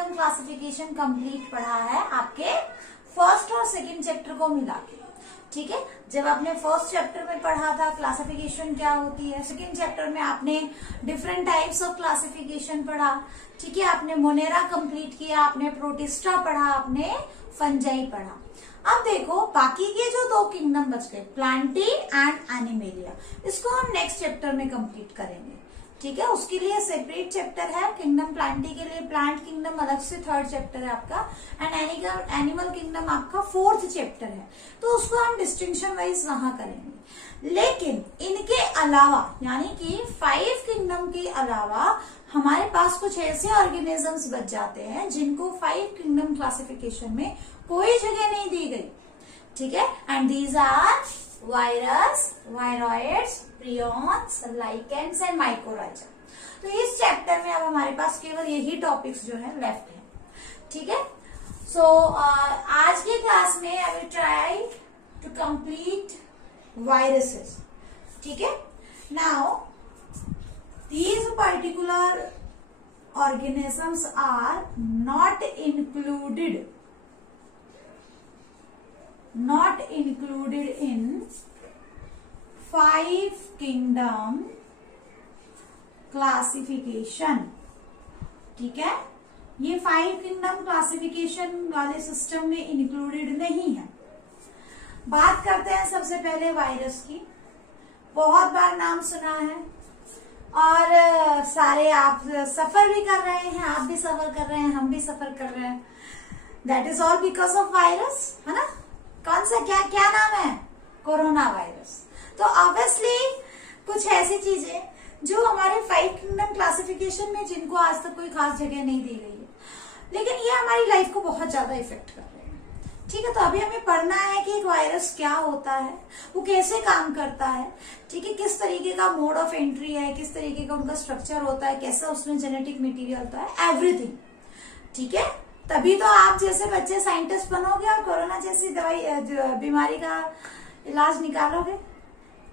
Kingdom classification complete पढ़ा है आपके फर्स्ट और सेकंड चैप्टर को मिला के। ठीक है, जब आपने फर्स्ट चैप्टर में पढ़ा था क्लासिफिकेशन क्या होती है, सेकंड चैप्टर में आपने डिफरेंट टाइप्स ऑफ क्लासिफिकेशन पढ़ा। ठीक है, आपने मोनेरा कंप्लीट किया, आपने प्रोटिस्टा पढ़ा, आपने फंजाई पढ़ा। अब देखो बाकी के जो दो किंगडम बच गए, प्लांटी एंड एनिमेलिया, इसको हम नेक्स्ट चैप्टर में कंप्लीट करेंगे। ठीक है, उसके लिए सेपरेट चैप्टर है। किंगडम प्लांटी के लिए प्लांट किंगडम अलग से थर्ड चैप्टर है आपका, एंड एनिमल किंगडम आपका फोर्थ चैप्टर है, तो उसको हम डिस्टिंक्शन वाइज वहां करेंगे। लेकिन इनके अलावा यानी कि 5 किंगडम के अलावा हमारे पास कुछ ऐसे ऑर्गेनिजम्स बच जाते हैं जिनको 5 किंगडम क्लासिफिकेशन में कोई जगह नहीं दी गई। ठीक है, and these are virus, viroids, prions, lichens and mycorrhiza. तो इस चैप्टर में अब हमारे पास केवल यही टॉपिक्स जो है लेफ्ट है। ठीक है, सो आज के क्लास में I will try to complete viruses. ठीक है, now these particular organisms are not included in 5 kingdom classification। ठीक है, ये 5 किंगडम क्लासिफिकेशन वाले सिस्टम में इंक्लूडेड नहीं है। बात करते हैं सबसे पहले वायरस की। बहुत बार नाम सुना है और सारे आप सफर भी कर रहे हैं, आप भी सफर कर रहे हैं, हम भी सफर कर रहे हैं। That is all because of virus, है ना। कौन सा क्या नाम है? Corona virus. तो ऑब्वियसली कुछ ऐसी चीजें जो हमारे 5 किंगडम क्लासिफिकेशन में जिनको आज तक कोई खास जगह नहीं दी गई है, लेकिन ये हमारी लाइफ को बहुत ज्यादा इफेक्ट कर रहे हैं। ठीक है, तो अभी हमें पढ़ना है कि एक वायरस क्या होता है, वो कैसे काम करता है। ठीक है, किस तरीके का मोड ऑफ एंट्री है, किस तरीके का उनका स्ट्रक्चर होता है, कैसा उसमें जेनेटिक मटेरियल होता है, एवरीथिंग। ठीक है, तभी तो आप जैसे बच्चे साइंटिस्ट बनोगे और कोरोना जैसी दवाई बीमारी का इलाज निकालोगे।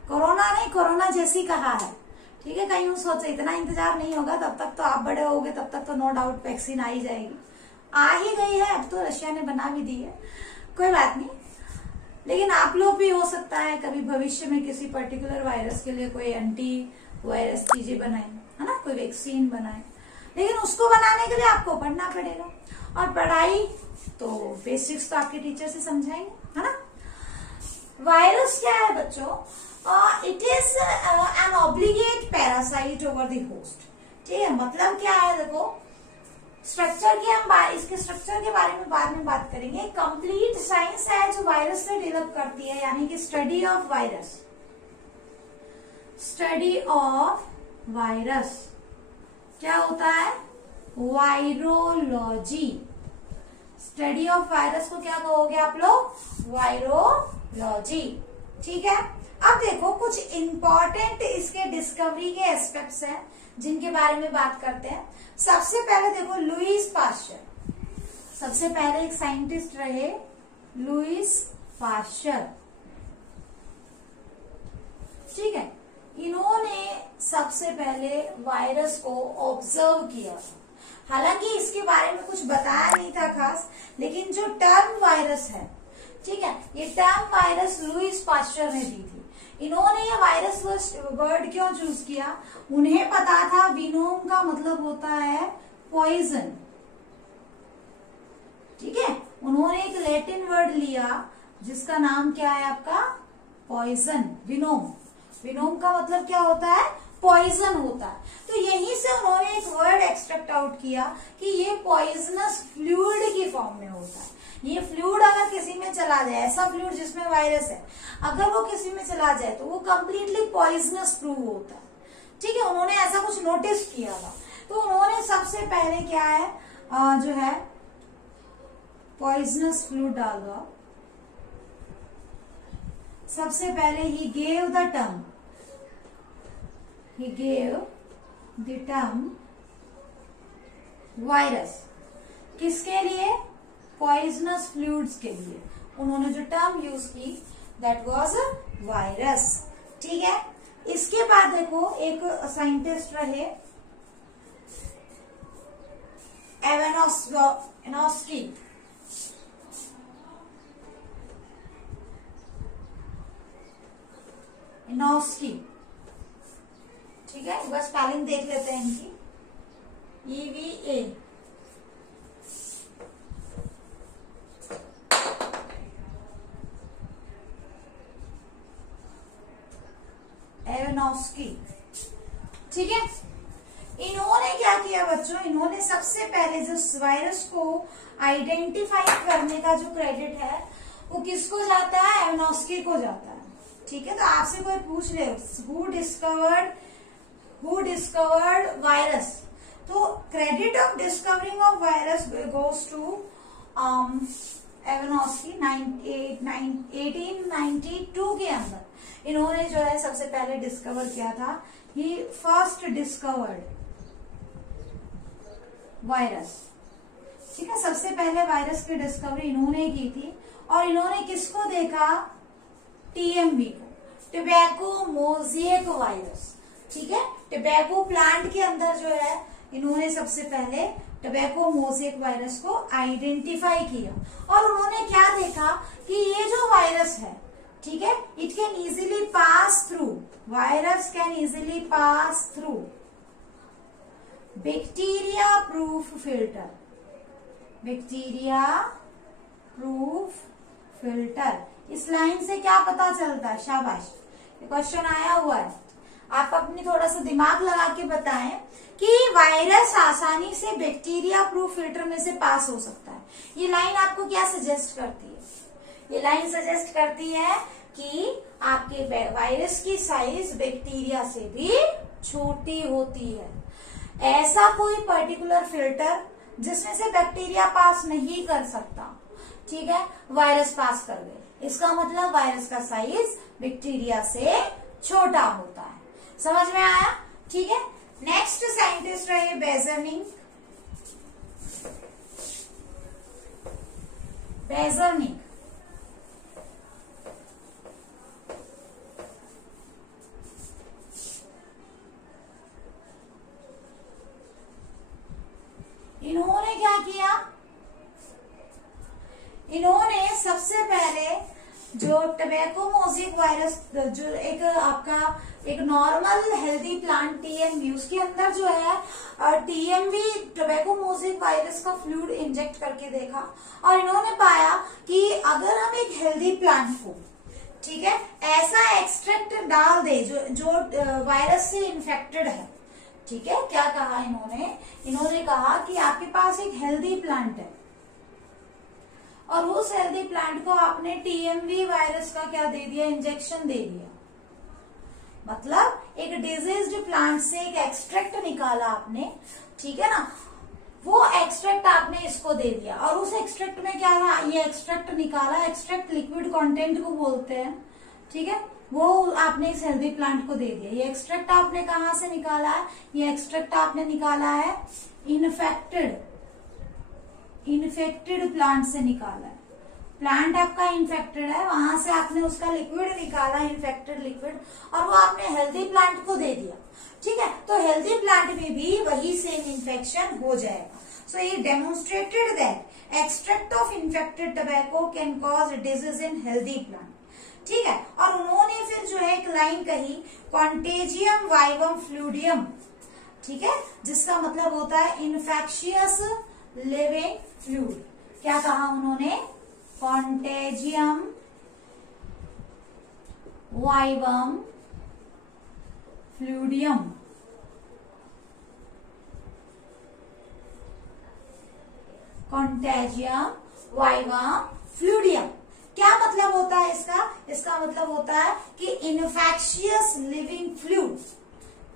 कोरोना नहीं, कोरोना जैसी कहा है। ठीक है, कहीं सोचे इतना इंतजार नहीं होगा, तब तक तो आप बड़े होगे, तब तक तो नो डाउट वैक्सीन आ ही जाएगी। आ ही गई है, अब तो रशिया ने बना भी दी है, कोई बात नहीं। लेकिन आप लोग भी हो सकता है कभी भविष्य में किसी पर्टिकुलर वायरस के लिए कोई एंटी वायरस चीजें बनाए, है ना, कोई वैक्सीन बनाए। लेकिन उसको बनाने के लिए आपको पढ़ना पड़ेगा, और पढ़ाई तो बेसिक्स तो आपके टीचर से समझाएंगे, है ना। वायरस क्या है बच्चों? It is an obligate parasite over the host. ठीक है, मतलब क्या है, देखो स्ट्रक्चर की हम इसके स्ट्रक्चर के बारे में बाद में बात करेंगे। कंप्लीट साइंस है जो वायरस से डेवलप करती है, यानी कि study of virus. Study of virus क्या होता है? वायरोलॉजी। स्टडी ऑफ वायरस को क्या कहोगे आप लोग? वायरोलॉजी। ठीक है, अब देखो कुछ इंपॉर्टेंट इसके डिस्कवरी के एस्पेक्ट्स हैं जिनके बारे में बात करते हैं। सबसे पहले देखो लुईस पास्चर। सबसे पहले एक साइंटिस्ट रहे लुईस पास्चर। ठीक है, इन्होंने सबसे पहले वायरस को ऑब्जर्व किया। हालांकि इसके बारे में कुछ बताया नहीं था खास, लेकिन जो टर्म वायरस है, ठीक है, ये टर्म वायरस लुईस पास्चर ने दी थी। इन्होंने ये वायरस वर्ड क्यों चूज किया? उन्हें पता था विनोम का मतलब होता है पॉइजन। ठीक है, उन्होंने एक लैटिन वर्ड लिया जिसका नाम क्या है आपका? Poison, venom. विनोम का मतलब क्या होता है? पॉइजन होता है। तो यहीं से उन्होंने एक वर्ड एक्सट्रैक्ट आउट किया कि ये पॉइजनस फ्लूइड की फॉर्म में होता है। ये फ्लूइड अगर किसी में चला जाए, ऐसा फ्लूइड जिसमें वायरस है, अगर वो किसी में चला जाए तो वो कंप्लीटली पॉइजनस फ्लू होता है। ठीक है, उन्होंने ऐसा कुछ नोटिस किया था, तो उन्होंने सबसे पहले क्या है जो है पॉइजनस फ्लू डाला। सबसे पहले he gave the term, he gave the term virus. किसके लिए? पॉइजनस फ्लूइड्स के लिए उन्होंने जो टर्म यूज की दैट वाज वायरस। ठीक है, इसके बाद देखो एक साइंटिस्ट रहे एवेनोस्की। इनोस्की, ठीक है, बस स्पेलिंग देख लेते हैं इनकी। EVA, एवेनोस्की, ठीक है। इन्होंने क्या किया बच्चों, इन्होंने सबसे पहले जो वायरस को आइडेंटिफाई करने का जो क्रेडिट है वो किसको जाता है, एवेनोस्की को जाता है, ठीक है। तो आपसे कोई पूछ ले हु डिस्कवर्ड वायरस, तो credit of discovering of virus goes to Ivanovsky. 1892 के अंदर इन्होंने जो है सबसे पहले डिस्कवर किया था, ही फर्स्ट डिस्कवर्ड वायरस, ठीक है। सबसे पहले वायरस की डिस्कवरी इन्होंने की थी, और इन्होंने किसको देखा, TMV को, टोबैको मोज़ेक वायरस, ठीक है। टोबैको प्लांट के अंदर जो है इन्होंने सबसे पहले टोबैको मोज़ेक वायरस को आइडेंटिफाई किया, और उन्होंने क्या देखा कि ये जो वायरस है, ठीक है, it can easily pass through, virus can easily pass through bacteria proof filter, bacteria proof filter. इस लाइन से क्या पता चलता है, शाबाश, क्वेश्चन आया हुआ है, आप अपनी थोड़ा सा दिमाग लगा के बताएं कि वायरस आसानी से बैक्टीरिया प्रूफ फिल्टर में से पास हो सकता है। ये लाइन आपको क्या सजेस्ट करती है, ये लाइन सजेस्ट करती है कि आपके वायरस की साइज बैक्टीरिया से भी छोटी होती है। ऐसा कोई पर्टिकुलर फिल्टर जिसमें से बैक्टीरिया पास नहीं कर सकता, ठीक है, वायरस पास कर गए, इसका मतलब वायरस का साइज बैक्टीरिया से छोटा होता है। समझ में आया, ठीक है। नेक्स्ट साइंटिस्ट रहे बेजर्निक। बेजर्निक इन्होंने क्या किया, इन्होंने सबसे पहले जो टोबैको मोज़ेक वायरस, जो एक आपका एक नॉर्मल हेल्दी प्लांट TMV, उसके अंदर जो है TMV टोबैको मोज़ेक वायरस का फ्लूइड इंजेक्ट करके देखा, और इन्होंने पाया कि अगर हम एक हेल्दी प्लांट को, ठीक है, ऐसा एक्सट्रैक्ट डाल दे जो वायरस से इन्फेक्टेड है, ठीक है, क्या कहा इन्होंने कहा कि आपके पास एक हेल्दी प्लांट है, और उस हेल्दी प्लांट को आपने TMV वायरस का क्या दे दिया, इंजेक्शन दे दिया, मतलब एक डिजीज्ड प्लांट से एक एक्सट्रैक्ट निकाला आपने, ठीक है ना, वो एक्सट्रैक्ट आपने इसको दे दिया, और उस एक्सट्रैक्ट में क्या था, ये एक्सट्रैक्ट निकाला, एक्सट्रैक्ट लिक्विड कंटेंट को बोलते हैं, ठीक है, वो आपने इस हेल्दी प्लांट को दे दिया। ये एक्सट्रैक्ट आपने कहाँ से निकाला है, ये एक्सट्रैक्ट आपने निकाला है इन्फेक्टेड प्लांट से निकाला है, प्लांट आपका इन्फेक्टेड है, वहां से आपने उसका लिक्विड निकाला, इन्फेक्टेड लिक्विड, और वो आपने हेल्दी प्लांट को दे दिया, ठीक है। तो हेल्दी प्लांट में भी वही सेम इन्फेक्शन हो जाएगा। सो ये demonstrated that extract of infected tobacco can cause disease in healthy plant, ठीक है। और उन्होंने फिर जो है एक लाइन कही, कॉन्टेजियम वाइवम फ्लूडियम, ठीक है, जिसका मतलब होता है इन्फेक्शियस लिविंग फ्लूइड। क्या कहा उन्होंने, कॉन्टेजियम वाइवम फ्लूडियम, कॉन्टेजियम वाइवम फ्लूडियम। क्या मतलब होता है इसका, इसका मतलब होता है कि इन्फेक्शियस लिविंग फ्लूइड,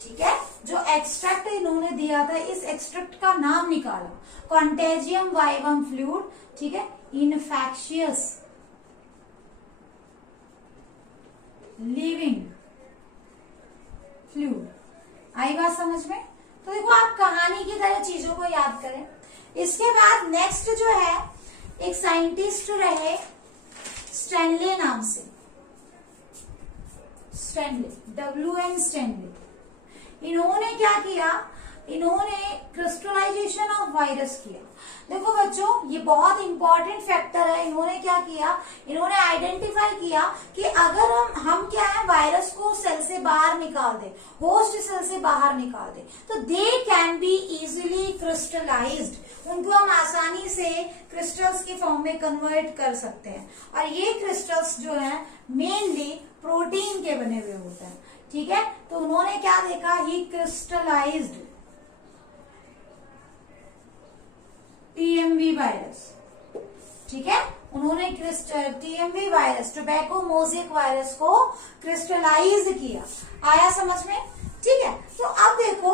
ठीक है। जो एक्सट्रैक्ट इन्होंने दिया था, इस एक्सट्रैक्ट का नाम निकाला, कॉन्टेजियम वाइवम फ्लूइड, ठीक है, इन्फेक्शियस लिविंग फ्लूइड। आई बात समझ में। तो देखो, आप कहानी की तरह चीजों को याद करें। इसके बाद नेक्स्ट जो है, एक साइंटिस्ट रहे स्टैनले नाम से, स्टैनले, WM स्टैनले। इन्होंने क्या किया इन्होंने क्रिस्टलाइजेशन ऑफ वायरस किया। देखो बच्चों, ये बहुत इंपॉर्टेंट फैक्टर है। इन्होंने क्या किया, इन्होंने आइडेंटिफाई किया कि अगर हम क्या है, वायरस को सेल से बाहर निकाल दे, होस्ट सेल से बाहर निकाल दे, तो they can be easily crystallised, उनको हम आसानी से क्रिस्टल्स की फॉर्म में कन्वर्ट कर सकते हैं। और ये क्रिस्टल्स जो है मेनली प्रोटीन के बने हुए होते हैं। ठीक है, तो उन्होंने क्या देखा, ही क्रिस्टलाइज्ड टीएमवी वायरस। ठीक है, उन्होंने TMV virus, tobacco mosaic virus को क्रिस्टलाइज किया। आया समझ में? ठीक है, तो अब देखो,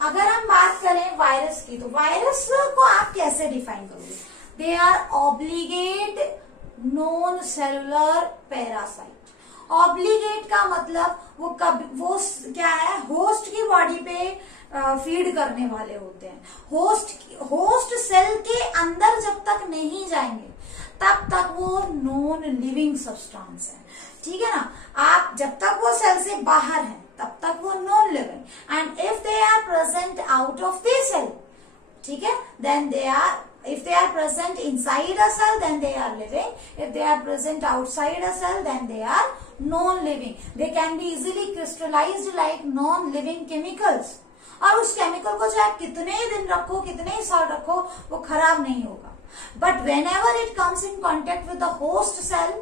अगर हम बात करें वायरस की, तो वायरस को आप कैसे डिफाइन करोगे? They are obligate non cellular parasite. Obligate का मतलब वो क्या है, होस्ट की बॉडी पे फीड करने वाले होते हैं। होस्ट सेल के अंदर जब तक नहीं जाएंगे तब तक वो नॉन लिविंग सब्सटेंस है। ठीक है ना, आप जब तक वो सेल से बाहर है तब तक वो non living. And if they are present out of the cell, ठीक है, then they are, if they are present inside a cell then they are living, if they are present outside a cell then they are non-living. They can be easily crystallized like non-living chemicals. और उस chemical को चाहे कितने ही दिन रखो, कितने ही साल रखो, वो खराब नहीं होगा। But whenever it comes in contact with the host cell,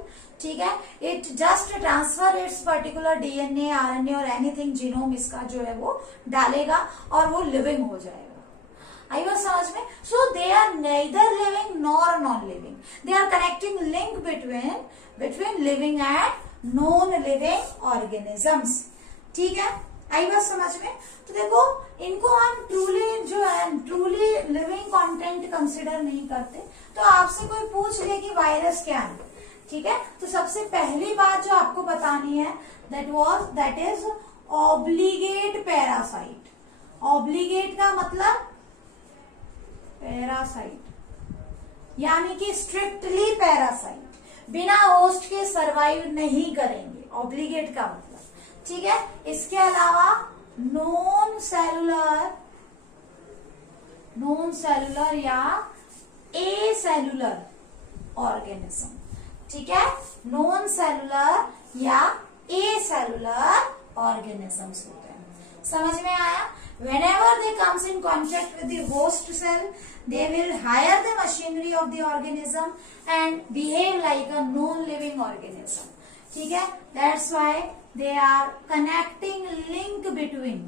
ठीक है, it just transfer its particular DNA, RNA और anything genome इसका जो है वो डालेगा और वो लिविंग हो जाएगा। आई बात समझ में? So they are neither living nor non living, they are connecting link between living and non living organisms. ठीक है, आई बात समझ में? तो देखो, इनको हम ट्रूली लिविंग कंटेंट कंसिडर नहीं करते। तो आपसे कोई पूछ ले कि वायरस क्या है, ठीक है, तो सबसे पहली बात जो आपको बतानी है, that is obligate parasite. Obligate का मतलब पैरासाइट, यानी कि स्ट्रिक्टली पैरासाइट, बिना होस्ट के सरवाइव नहीं करेंगे, ऑब्लिगेट का मतलब। ठीक है, इसके अलावा नॉन सेलुलर या ए सेलुलर ऑर्गेनिज्म। ठीक है, नॉन सेलुलर या ए सेलुलर ऑर्गेनिजम्स होते हैं। समझ में आया? Whenever they comes in contact with the host cell, they will hire the machinery of the organism and behave like a non-living organism. ठीक है, that's why they are connecting link between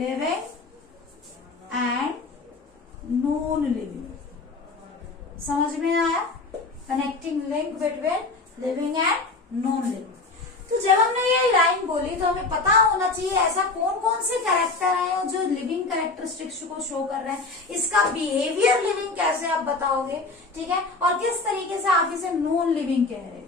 living and non-living। समझ में आया? Connecting link between living and non living. तो जब हमने ये line बोली तो हमें पता होना चाहिए ऐसा कौन कौन से कैरेक्टर हैं जो लिविंग कैरेक्टरिस्टिक्स को शो कर रहे हैं, इसका बिहेवियर लिविंग कैसे आप बताओगे, ठीक है, और किस तरीके से आप इसे नॉन लिविंग कह रहे हो।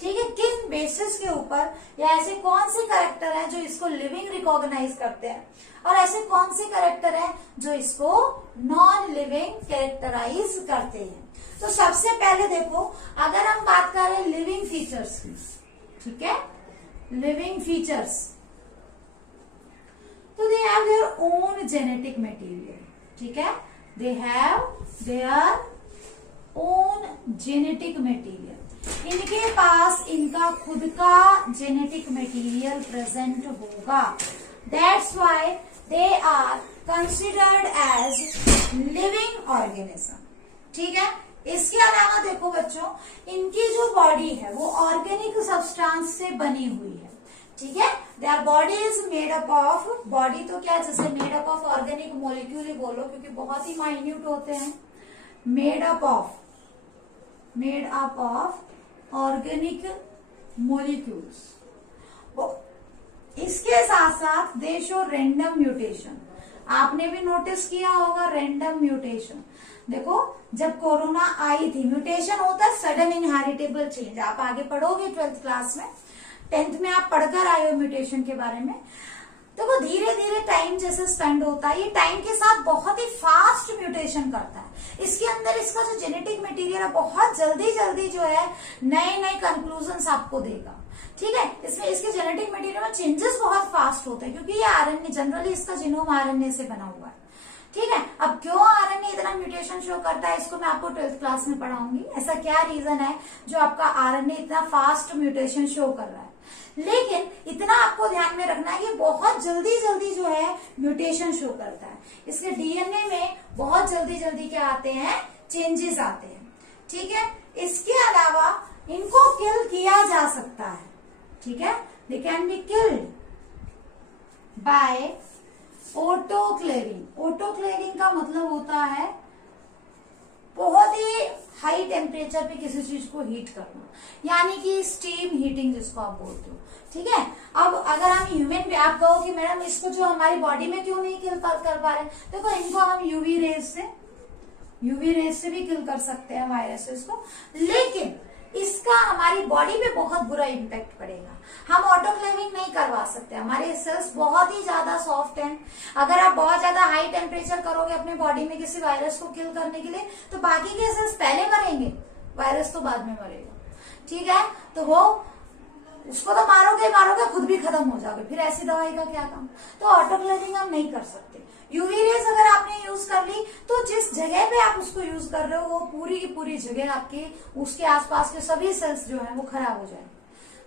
ठीक है, किन बेसिस के ऊपर, या ऐसे कौन से कैरेक्टर हैं जो इसको लिविंग रिकॉग्नाइज करते हैं, और ऐसे कौन से कैरेक्टर हैं जो इसको नॉन लिविंग कैरेक्टराइज करते हैं। तो सबसे पहले देखो, अगर हम बात करें लिविंग फीचर्स की, ठीक है, लिविंग फीचर्स, तो they have their own genetic material. ठीक है, they have their own genetic material, इनके पास इनका खुद का जेनेटिक मटेरियल प्रेजेंट होगा। That's why they are considered as living organism. ठीक है, इसके अलावा देखो बच्चों, इनकी जो बॉडी है वो ऑर्गेनिक सब्सटेंस से बनी हुई है। ठीक है, their body is made up of, body तो क्या, जैसे made up of organic molecule ही बोलो क्योंकि बहुत ही माइन्यूट होते हैं। Made up of organic molecules. इसके साथ साथ दे शो रैंडम म्यूटेशन। आपने भी नोटिस किया होगा रैंडम म्यूटेशन। देखो, जब कोरोना आई थी, म्यूटेशन होता है सडन इनहेरिटेबल चेंज। आप आगे पढ़ोगे 12th क्लास में, 10th में आप पढ़कर आए हो म्यूटेशन के बारे में। देखो, धीरे धीरे धीरे टाइम जैसे स्पेंड होता है, ये टाइम के साथ बहुत ही फास्ट म्यूटेशन करता है। इसके अंदर इसका जो जेनेटिक मटेरियल है बहुत जल्दी जल्दी जो है नए नए कंक्लूजन्स आपको देगा। ठीक है, इसमें इसके जेनेटिक मटेरियल में चेंजेस बहुत फास्ट होते हैं क्योंकि ये आरएनए जनरली इसका जीनोम आरएनए से बना हुआ है। ठीक है, अब क्यों आरएनए इतना म्यूटेशन शो करता है इसको मैं आपको 12th क्लास में पढ़ाऊंगी। ऐसा क्या रीजन है जो आपका आरएनए इतना फास्ट म्यूटेशन शो कर रहा है। लेकिन इतना आपको ध्यान में रखना है कि बहुत जल्दी जल्दी जो है म्यूटेशन शो करता है। इसके डीएनए में बहुत जल्दी जल्दी क्या आते हैं, चेंजेस आते हैं। ठीक है, इसके अलावा इनको किल किया जा सकता है। ठीक है, they can be killed by autoclaving. Autoclaving का मतलब होता है बहुत ही हाई टेम्परेचर पे किसी चीज को हीट करना, यानी कि स्टीम हीटिंग जिसको आप बोलते हो। ठीक है, अब अगर हम ह्यूमन, आप कहो कि मैडम इसको जो हमारी बॉडी में क्यों नहीं किल कर पा रहे, देखो इनको हम यूवी रेज से भी किल कर सकते हैं वायरसेस को, लेकिन इसका हमारी बॉडी पे बहुत बुरा इम्पैक्ट पड़ेगा। हम ऑटोक्लेविंग नहीं करवा सकते, हमारे सेल्स बहुत ही ज्यादा सॉफ्ट हैं। अगर आप बहुत ज्यादा हाई टेम्परेचर करोगे अपने बॉडी में किसी वायरस को किल करने के लिए तो बाकी के सेल्स पहले मरेंगे, वायरस तो बाद में मरेगा। ठीक है, तो वो उसको तो मारोगे खुद भी खत्म हो जाओगे, फिर ऐसी दवाई का क्या काम। तो ऑटोक्लेविंग हम नहीं कर सकते। यूवी रेज अगर आपने यूज कर ली तो जिस जगह पे आप उसको यूज कर रहे हो वो पूरी की पूरी जगह आपके उसके आसपास के सभी सेल्स जो है वो खराब हो जाएंगे।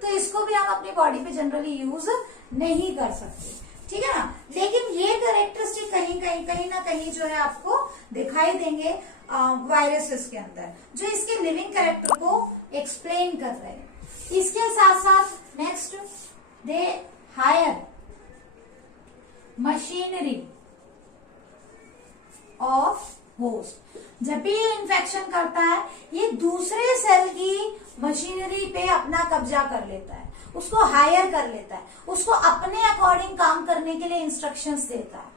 तो इसको भी हम अपनी बॉडी पे जनरली यूज नहीं कर सकते। ठीक है ना, लेकिन ये कैरेक्टरिस्टिक कहीं ना कहीं जो है आपको दिखाई देंगे वायरसेस के अंदर, जो इसके लिविंग कैरेक्टर को एक्सप्लेन कर रहे हैं। इसके साथ साथ next they hire machinery of host. जब भी ये इन्फेक्शन करता है ये दूसरे सेल की मशीनरी पे अपना कब्जा कर लेता है, उसको हायर कर लेता है, उसको अपने अकॉर्डिंग काम करने के लिए इंस्ट्रक्शंस देता है।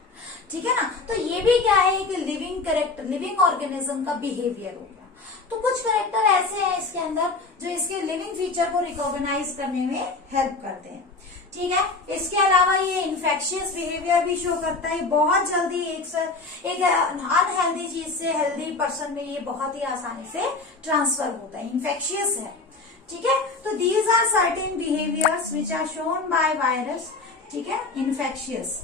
ठीक है ना, तो ये भी क्या है कि लिविंग ऑर्गेनिज्म का बिहेवियर हो गया। तो कुछ कैरेक्टर ऐसे हैं इसके अंदर जो इसके लिविंग फीचर को रिकॉग्नाइज करने में हेल्प करते हैं। ठीक है, इसके अलावा ये इन्फेक्शियस बिहेवियर भी शो करता है। बहुत जल्दी एक अनहेल्दी चीज से हेल्दी पर्सन में ये बहुत ही आसानी से ट्रांसफर होता है, इन्फेक्शियस है। ठीक है, तो these are certain behaviours which are shown by virus. ठीक है, इन्फेक्शियस।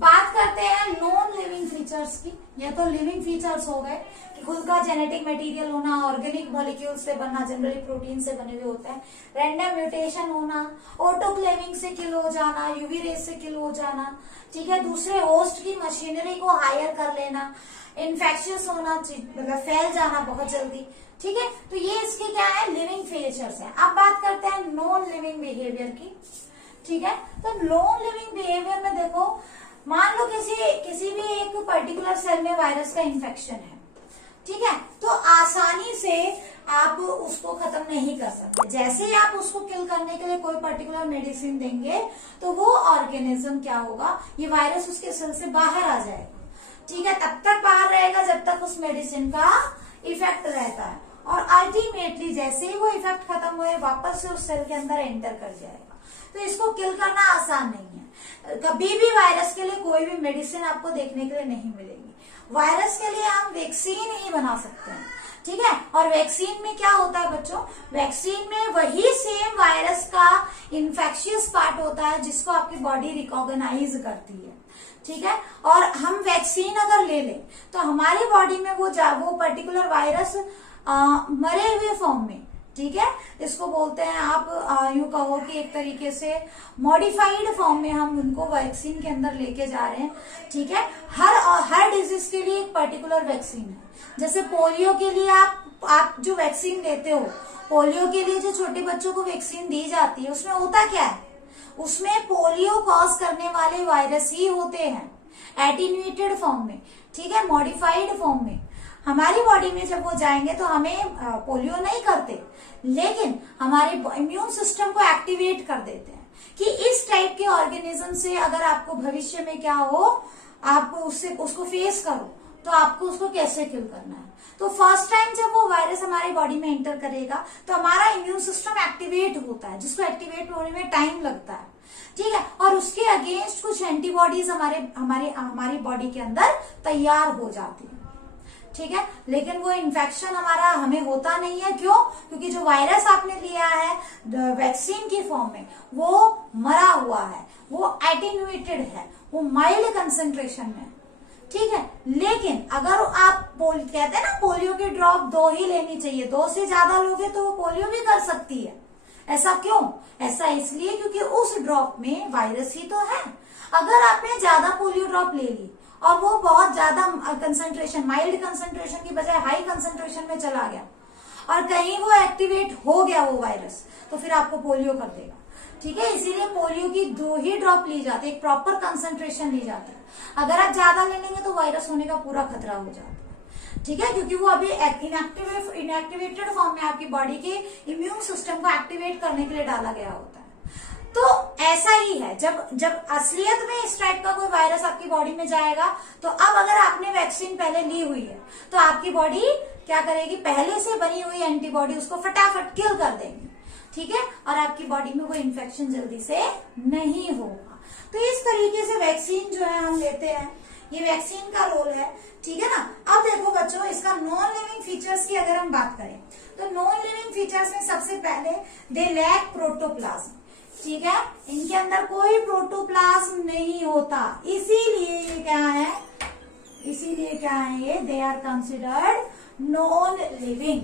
बात करते हैं नॉन लिविंग फीचर्स की। ये तो लिविंग फीचर्स हो गए कि खुद का जेनेटिक मटेरियल होना, ऑर्गेनिक मॉलिक्यूल से बनना, जनरली प्रोटीन से बने हुए होते हैं, रैंडम म्यूटेशन होना, ऑटोक्लेविंग से किल हो जाना, यूवी रेज से किल हो जाना। ठीक है, दूसरे होस्ट की मशीनरी को हायर कर लेना, इन्फेक्शियस होना, मतलब फैल जाना बहुत जल्दी। ठीक है, तो ये इसके क्या है, लिविंग फीचर्स है। अब बात करते हैं नॉन लिविंग बिहेवियर की। ठीक है, तो नॉन लिविंग बिहेवियर में देखो, मान लो किसी भी एक पर्टिकुलर सेल में वायरस का इन्फेक्शन है। ठीक है, तो आसानी से आप उसको खत्म नहीं कर सकते। जैसे ही आप उसको किल करने के लिए कोई पर्टिकुलर मेडिसिन देंगे तो वो ऑर्गेनिज्म क्या होगा, ये वायरस उसके सेल से बाहर आ जाएगा। ठीक है, तब तक बाहर रहेगा जब तक उस मेडिसिन का इफेक्ट रहता है, और अल्टीमेटली जैसे ही वो इफेक्ट खत्म हुए वापस से उस सेल के अंदर एंटर कर जाएगा। तो इसको किल करना आसान नहीं है। कभी भी वायरस के लिए कोई भी मेडिसिन आपको देखने के लिए नहीं मिलेगी। वायरस के लिए हम वैक्सीन ही बना सकते हैं। ठीक है, और वैक्सीन में क्या होता है बच्चों, वैक्सीन में वही सेम वायरस का इन्फेक्शियस पार्ट होता है जिसको आपकी बॉडी रिकॉग्नाइज करती है। ठीक है, और हम वैक्सीन अगर ले लें तो हमारी बॉडी में वो पर्टिकुलर वायरस मरे हुए फॉर्म में, ठीक है, इसको बोलते हैं आप यूं कहो कि एक तरीके से मॉडिफाइड फॉर्म में हम उनको वैक्सीन के अंदर लेके जा रहे हैं। ठीक है, हर डिजीज के लिए एक पर्टिकुलर वैक्सीन है। जैसे पोलियो के लिए आप जो वैक्सीन लेते हो, पोलियो के लिए जो छोटे बच्चों को वैक्सीन दी जाती है उसमें होता क्या है, उसमें पोलियो कॉज करने वाले वायरस ही होते हैं एटीन्यूएटेड फॉर्म में। ठीक है, मॉडिफाइड फॉर्म में। हमारी बॉडी में जब वो जाएंगे तो हमें पोलियो नहीं करते, लेकिन हमारे इम्यून सिस्टम को एक्टिवेट कर देते हैं कि इस टाइप के ऑर्गेनिज्म से अगर आपको भविष्य में क्या हो, आप उसको फेस करो तो आपको उसको कैसे किल करना है। तो फर्स्ट टाइम जब वो वायरस हमारी बॉडी में एंटर करेगा तो हमारा इम्यून सिस्टम एक्टिवेट होता है, जिसको एक्टिवेट होने में टाइम लगता है। ठीक है, और उसके अगेंस्ट कुछ एंटीबॉडीज हमारी बॉडी के अंदर तैयार हो जाती है। ठीक है, लेकिन वो इन्फेक्शन हमें होता नहीं है। क्यों? क्योंकि जो वायरस आपने लिया है वैक्सीन की फॉर्म में वो मरा हुआ है, वो एटेन्यूएटेड है, वो माइल्ड कंसेंट्रेशन में। ठीक है, लेकिन अगर आप कहते हैं ना पोलियो की ड्रॉप 2 ही लेनी चाहिए, 2 से ज्यादा लोगे तो वो पोलियो भी कर सकती है। ऐसा क्यों? ऐसा इसलिए क्योंकि उस ड्रॉप में वायरस ही तो है। अगर आपने ज्यादा पोलियो ड्रॉप ले ली और वो बहुत ज्यादा कंसंट्रेशन, माइल्ड कंसंट्रेशन की बजाय हाई कंसंट्रेशन में चला गया और कहीं वो एक्टिवेट हो गया वो वायरस, तो फिर आपको पोलियो कर देगा। ठीक है, इसीलिए पोलियो की 2 ही ड्रॉप ली जाती है, एक प्रॉपर कंसंट्रेशन ली जाती है। अगर आप ज्यादा ले लेंगे तो वायरस होने का पूरा खतरा हो जाता है। ठीक है, क्योंकि वो अभी इनएक्टिवेटेड फॉर्म में आपकी बॉडी के इम्यून सिस्टम को एक्टिवेट करने के लिए डाला गया होता है। तो ऐसा ही है, जब असलियत में इस टाइप का कोई वायरस आपकी बॉडी में जाएगा, तो अब अगर आपने वैक्सीन पहले ली हुई है तो आपकी बॉडी क्या करेगी, पहले से बनी हुई एंटीबॉडी उसको फटाफट किल कर देंगी। ठीक है, और आपकी बॉडी में वो इन्फेक्शन जल्दी से नहीं होगा। तो इस तरीके से वैक्सीन जो है हम लेते हैं, ये वैक्सीन का रोल है। ठीक है ना। अब देखो बच्चों, इसका नॉन लिविंग फीचर्स की अगर हम बात करें तो नॉन लिविंग फीचर्स में सबसे पहले दे लैक प्रोटोप्लाज्म। ठीक है, इनके अंदर कोई प्रोटोप्लाज्म नहीं होता, इसीलिए क्या है ये they are considered non living.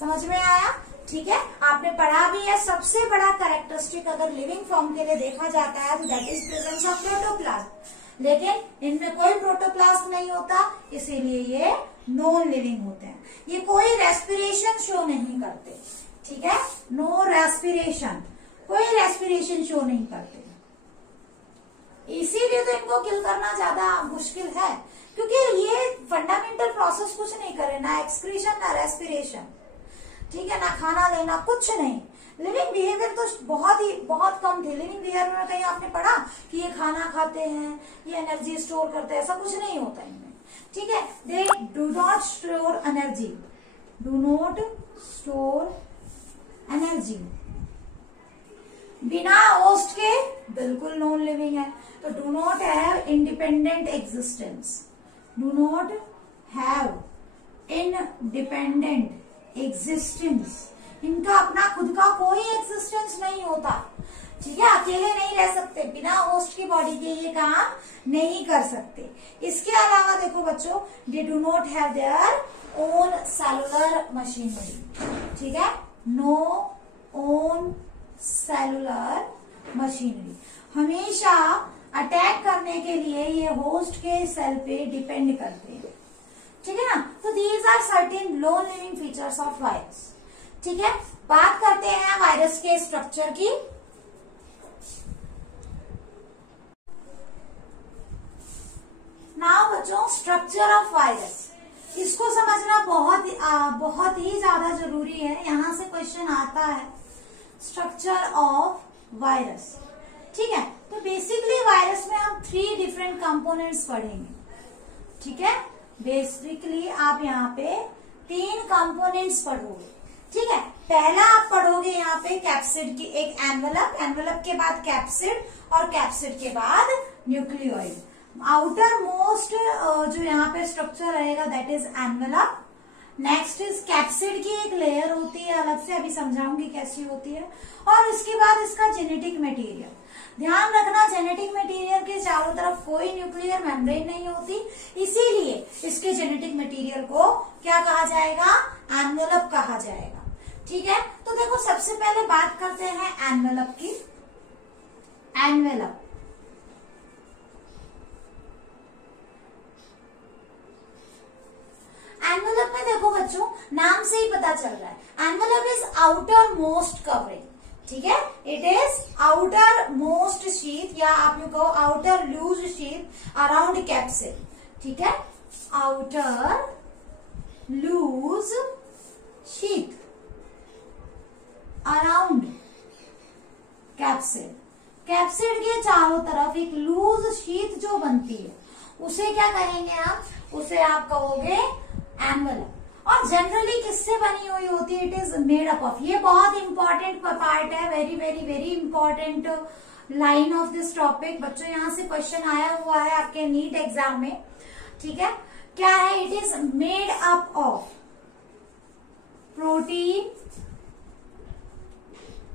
समझ में आया? ठीक है, आपने पढ़ा भी है, सबसे बड़ा कैरेक्टरिस्टिक अगर लिविंग फॉर्म के लिए देखा जाता है तो that is presence of protoplasm. लेकिन इनमें कोई प्रोटोप्लाज्म नहीं होता, इसीलिए ये नॉन लिविंग होते हैं। ये कोई रेस्पिरेशन शो नहीं करते। ठीक है, नो रेस्पिरेशन, कोई रेस्पिरेशन शो नहीं करते, इसीलिए तो इनको किल करना ज्यादा मुश्किल है, क्योंकि ये फंडामेंटल प्रोसेस कुछ नहीं करे, ना एक्सक्रीशन ना रेस्पिरेशन। ठीक है, ना खाना लेना, कुछ नहीं। लिविंग बिहेवियर तो बहुत कम थे। लिविंग बिहेवियर में कहीं आपने पढ़ा कि ये खाना खाते हैं, ये एनर्जी स्टोर करते हैं, ऐसा कुछ नहीं होता इनमें। ठीक है, they do not store energy, do not store energy. बिना होस्ट के बिल्कुल नॉन लिविंग है, तो do not have independent existence, do not have independent existence. इनका अपना खुद का कोई एग्जिस्टेंस नहीं होता। ठीक है, अकेले नहीं रह सकते, बिना होस्ट की बॉडी के ये काम नहीं कर सकते। इसके अलावा देखो बच्चों, they do not have their own cellular machinery. ठीक है, नो ओन सेलुलर मशीनरी। हमेशा अटैक करने के लिए ये होस्ट के सेल पे डिपेंड करते हैं। ठीक है ना। तो these are certain non living features of virus. ठीक है, बात करते हैं वायरस के स्ट्रक्चर की। नाउ बच्चों, स्ट्रक्चर ऑफ वायरस, इसको समझना बहुत ही ज्यादा जरूरी है। यहां से क्वेश्चन आता है, स्ट्रक्चर ऑफ वायरस। ठीक है, तो बेसिकली वायरस में हम 3 डिफरेंट कंपोनेंट्स पढ़ेंगे। ठीक है, बेसिकली आप यहाँ पे 3 कंपोनेंट्स पढ़ोगे। ठीक है, पहला आप पढ़ोगे यहाँ पे कैप्सिड की एक एनवेलप के बाद कैप्सिड और कैप्सिड के बाद न्यूक्लियोइड। आउटर मोस्ट जो यहाँ पे स्ट्रक्चर रहेगा that is envelope. Next is capsid की एक लेयर होती है अलग से, अभी समझाऊंगी कैसी होती है। और इसके बाद इसका जेनेटिक मटेरियल। ध्यान रखना, जेनेटिक मटेरियल के चारों तरफ कोई न्यूक्लियर मेम्ब्रेन नहीं होती, इसीलिए इसके जेनेटिक मटेरियल को क्या कहा जाएगा, एनवेलप कहा जाएगा। ठीक है, तो देखो सबसे पहले बात करते हैं एनवेलप की। एनवेलप, एनवेलप में देखो बच्चों, नाम से ही पता चल रहा है, envelope is outer most covering. ठीक है, it is outer most sheet, या आप यू कहो outer loose sheet around capsid. ठीक है, outer loose sheet around capsid. Capsid के चारों तरफ एक लूज शीट जो बनती है उसे क्या कहेंगे आप, उसे आप कहोगे एनवेलप। और जनरली किससे बनी हुई होती है, it is made up of, ये बहुत इंपॉर्टेंट पार्ट है, very very very important line of this topic. बच्चों यहां से क्वेश्चन आया हुआ है आपके नीट एग्जाम में, ठीक है। क्या है? It is made up of protein,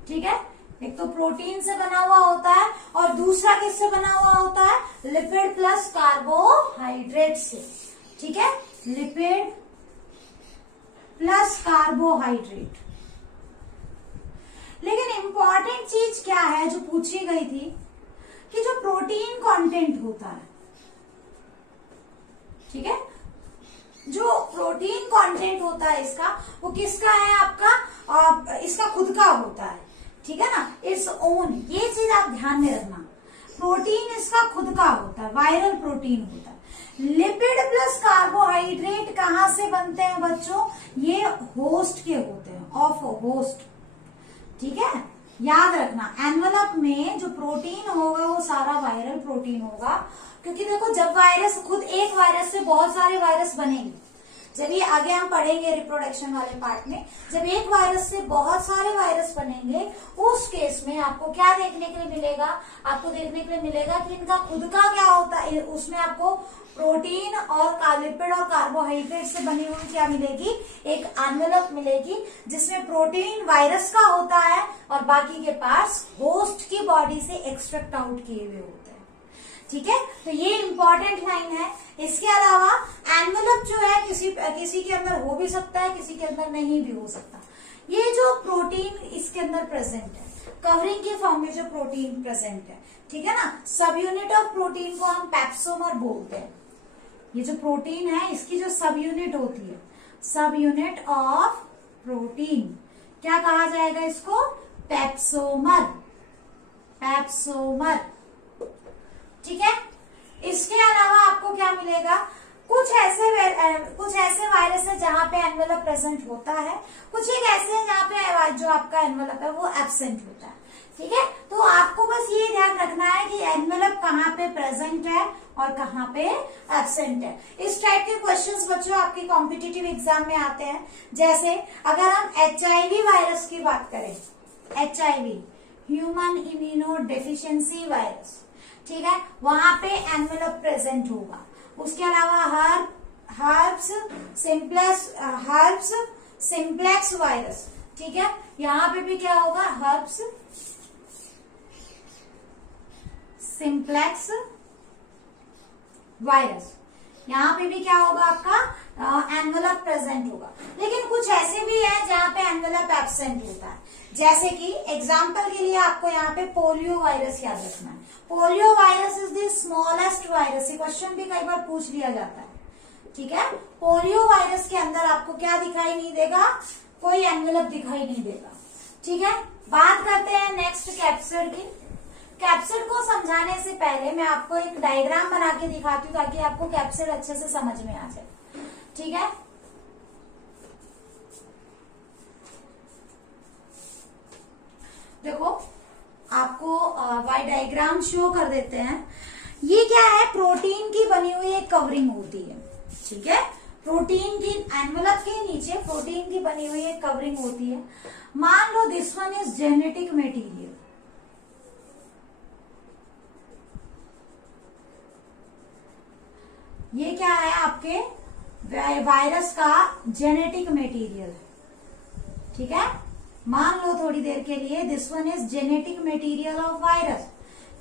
ठीक है। एक तो प्रोटीन से बना हुआ होता है और दूसरा किससे बना हुआ होता है? लिपिड प्लस कार्बोहाइड्रेट से, ठीक है। Lipid plus carbohydrate. लेकिन इंपॉर्टेंट चीज क्या है जो पूछी गई थी कि जो प्रोटीन कंटेंट होता है, ठीक है, जो प्रोटीन कंटेंट होता है इसका, वो किसका है? आपका इसका खुद का होता है, ठीक है ना, इट्स ओन। ये चीज आप ध्यान में रखना, प्रोटीन इसका खुद का होता है, वायरल प्रोटीन होता है। लिपिड प्लस कार्बोहाइड्रेट कहां से बनते हैं बच्चों? ये होस्ट के होते हैं, ऑफ होस्ट, ठीक है। याद रखना एनवेलप में जो प्रोटीन होगा वो सारा वायरल प्रोटीन होगा, क्योंकि देखो जब वायरस, खुद एक वायरस से बहुत सारे वायरस बनेंगे, जब ये आगे हम पढ़ेंगे रिप्रोडक्शन वाले पार्ट में, जब एक वायरस से बहुत सारे वायरस बनेंगे, उस केस में आपको क्या देखने के लिए मिलेगा? आपको देखने के लिए मिलेगा कि इनका खुद का क्या होता है, उसमें आपको प्रोटीन और लिपिड और कार्बोहाइड्रेट से बनी हुई क्या मिलेगी? एक एनवेलप मिलेगी, जिसमें प्रोटीन वायरस का होता है और बाकी के पार्ट्स होस्ट की बॉडी से एक्सट्रैक्ट आउट किए हुए होते हैं, ठीक है। तो ये इंपॉर्टेंट लाइन है। इसके अलावा एनवेलप जो है किसी के अंदर हो भी सकता है, किसी के अंदर नहीं भी हो सकता। ये जो प्रोटीन इसके अंदर प्रेजेंट है, कवरिंग के फॉर्म में जो प्रोटीन प्रेजेंट है, ठीक है ना, सब यूनिट ऑफ प्रोटीन को हम पेप्सोमर बोलते हैं। ये जो प्रोटीन है इसकी जो सब यूनिट होती है, सब यूनिट ऑफ प्रोटीन, क्या कहा जाएगा इसको? पेप्सोमर, पेप्सोमर, ठीक है। इसके अलावा आपको क्या मिलेगा? कुछ ऐसे वायरस है जहां पे एनवेलप प्रेजेंट होता है, कुछ एक ऐसे है जहां पे जो आपका एनवेलप है वो एब्सेंट होता है, ठीक है। तो आपको बस ये ध्यान रखना है कि एनवेलप कहाँ पे प्रेजेंट है और कहाँ पे एब्सेंट है। इस टाइप के क्वेश्चंस बच्चों आपके कॉम्पिटिटिव एग्जाम में आते हैं। जैसे अगर हम HIV वायरस की बात करें, HIV human immuno deficiency virus, ठीक है, वहां पे एनवेलप प्रेजेंट होगा। उसके अलावा हर्ब्स सिंप्लेक्स वायरस, ठीक है, यहाँ पे भी क्या होगा? हर्ब्स सिंप्लेक्स वायरस, यहाँ पे भी क्या होगा? आपका एनवेलप प्रेजेंट होगा। लेकिन कुछ ऐसे भी है जहाँ पे एनवेलप एब्सेंट होता है, जैसे कि एग्जाम्पल के लिए आपको यहाँ पे पोलियो वायरस याद रखना है। Polio virus is the smallest virus, ये क्वेश्चन भी कई बार पूछ लिया जाता है, ठीक है। पोलियो वायरस के अंदर आपको क्या दिखाई नहीं देगा? कोई एनवेलप दिखाई नहीं देगा, ठीक है। बात करते हैं नेक्स्ट कैप्सिड की। कैप्सिड को समझाने से पहले मैं आपको एक डायग्राम बना के दिखाती हूँ ताकि आपको कैप्सिड अच्छे से समझ में आ जाए, ठीक है। देखो आपको वाई डायग्राम शो कर देते हैं। ये क्या है? प्रोटीन की बनी हुई एक कवरिंग होती है, ठीक है। प्रोटीन की एनवेलप के नीचे प्रोटीन की बनी हुई एक कवरिंग होती है। मान लो this one is genetic material, ये क्या है? आपके वायरस का जेनेटिक मटेरियल, ठीक है। मान लो थोड़ी देर के लिए this one is genetic material of virus.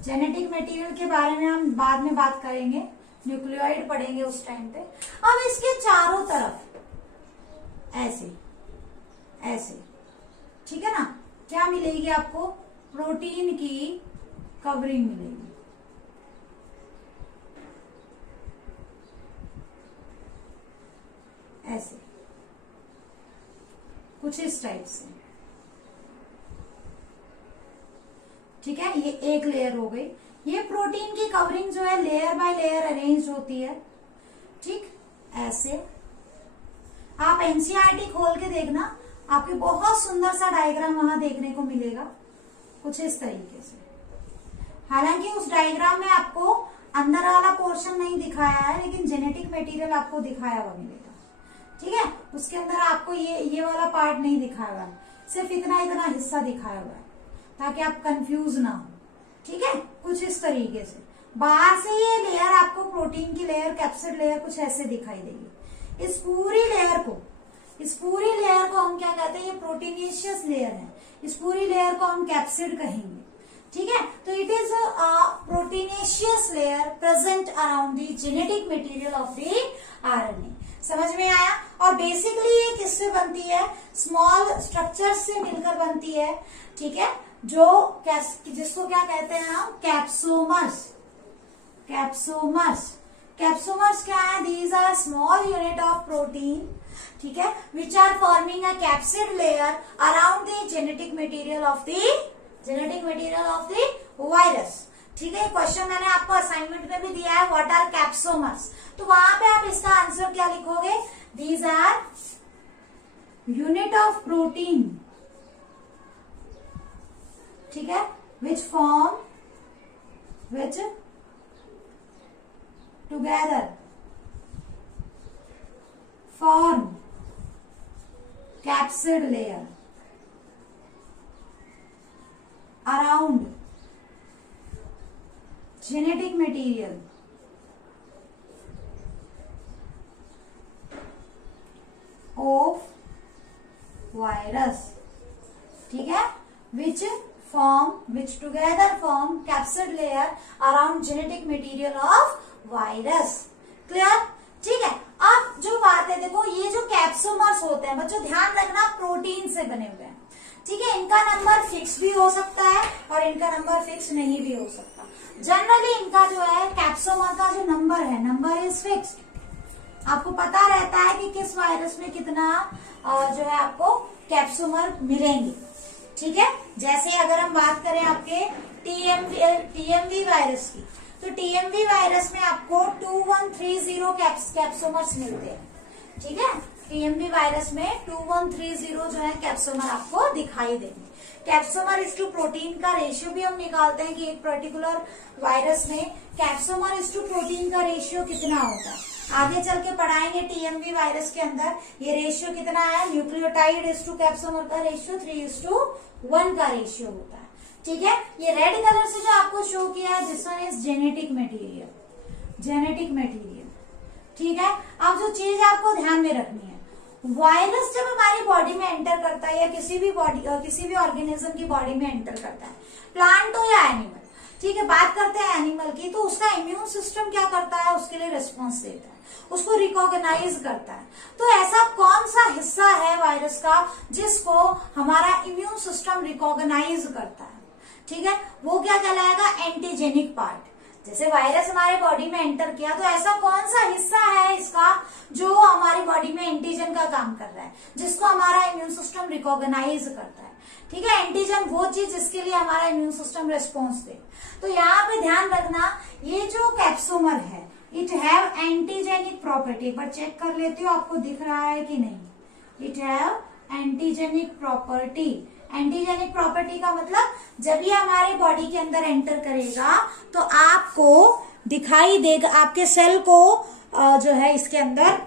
Genetic material के बारे में हम बाद में बात करेंगे, न्यूक्लियोइड पढ़ेंगे उस टाइम पे। अब इसके चारों तरफ ऐसे ऐसे, ठीक है ना, क्या मिलेगी आपको? प्रोटीन की कवरिंग मिलेगी, ऐसे कुछ इस टाइप से, ठीक है। ये एक लेयर हो गई। ये प्रोटीन की कवरिंग जो है लेयर बाय लेयर अरेंज होती है, ठीक, ऐसे। आप एनसीईआरटी खोल के देखना, आपको बहुत सुंदर सा डायग्राम वहां देखने को मिलेगा, कुछ इस तरीके से। हालांकि उस डायग्राम में आपको अंदर वाला पोर्शन नहीं दिखाया है, लेकिन जेनेटिक मटेरियल आपको दिखाया हुआ मिलेगा, ठीक है। उसके अंदर आपको ये वाला पार्ट नहीं दिखाया हुआ है, सिर्फ इतना हिस्सा दिखाया हुआ है ताकि आप कंफ्यूज ना हो, ठीक है, कुछ इस तरीके से बाहर से ये लेयर आपको प्रोटीन की लेयर, कैप्सिड लेयर कुछ ऐसे दिखाई देगी। इस पूरी लेयर को हम क्या कहते हैं, ये प्रोटीनेशियस लेयर है, इस पूरी लेयर को हम कैप्सिड कहेंगे। ठीक है, तो it is a proteinaceous layer present around the genetic material of the RNA. समझ में आया? और बेसिकली ये किससे बनती है, स्मॉल स्ट्रक्चर्स से मिलकर बनती है। ठीक है, जिसको क्या कहते हैं हम, कैप्सोमर्स। कैप्सोमर्स क्या है, these are small unit of protein, ठीक है, which are forming a capsid layer around the genetic material of the virus. ठीक है, क्वेश्चन मैंने आपको असाइनमेंट में भी दिया है, व्हाट आर कैप्सोमर्स, तो वहां पे आप इसका आंसर क्या लिखोगे, these are unit of protein, ठीक है, विच together form capsid layer around genetic material of virus, ठीक है, which together form capsid layer around genetic material of virus. Clear? ठीक है, अब जो बात है, देखो ये जो कैप्सोमर्स होते हैं बच्चों, ध्यान रखना, प्रोटीन से बने हुए हैं। ठीक है, इनका नंबर फिक्स भी हो सकता है और इनका नंबर फिक्स नहीं भी हो सकता। जनरली इनका जो है कैप्सोमर का जो नंबर है, नंबर इज फिक्स्ड। आपको पता रहता है कि किस वायरस में कितना जो है आपको कैप्सोमर मिलेंगे। ठीक है, जैसे अगर हम बात करें आपके टीएमवी वायरस की, तो टीएमवी वायरस में आपको 2130 कैप्सोमर्स मिलते हैं। ठीक है, टीएमवी वायरस में 2130 जो है कैप्सोमर आपको दिखाई देंगे। कैप्सोमर इज टू प्रोटीन का रेशियो भी हम निकालते हैं कि एक पर्टिकुलर वायरस में कैप्सोमर इज टू प्रोटीन का रेशियो कितना होता है। आगे चल के पढ़ाएंगे टीएमवी वायरस के अंदर ये रेशियो कितना है। न्यूक्लियोटाइड इज टू कैप्सोमर का रेशियो 3:1 का रेशियो होता है। ठीक है, ये रेड कलर से जो आपको शो किया है, this one is genetic material. ठीक है, अब जो चीज आपको ध्यान में रखनी है, वायरस जब हमारी बॉडी में एंटर करता है या किसी भी ऑर्गेनिज्म की बॉडी में एंटर करता है, प्लांट हो या एनिमल, ठीक है, बात करते हैं एनिमल की, तो उसका इम्यून सिस्टम क्या करता है, उसके लिए रिस्पॉन्स देता है, उसको रिकॉग्नाइज करता है। तो ऐसा कौन सा हिस्सा है वायरस का जिसको हमारा इम्यून सिस्टम रिकॉग्नाइज करता है? ठीक है, वो क्या कहलाएगा, एंटीजेनिक पार्ट। जैसे वायरस हमारे बॉडी में एंटर किया, तो ऐसा कौन सा हिस्सा है इसका जो हमारी बॉडी में एंटीजन का काम कर रहा है, जिसको हमारा इम्यून सिस्टम रिकॉग्नाइज करता है। ठीक है, एंटीजन वो चीज जिसके लिए हमारा इम्यून सिस्टम रिस्पॉन्स दे। तो यहाँ पे ध्यान रखना, ये जो कैप्सोमर है, इट हैव एंटीजेनिक प्रॉपर्टी। एक बार चेक कर लेती हूँ आपको दिख रहा है कि नहीं। It have antigenic property. Antigenic property का मतलब जब ये हमारे बॉडी के अंदर एंटर करेगा तो आपको दिखाई देगा, आपके सेल को जो है इसके अंदर,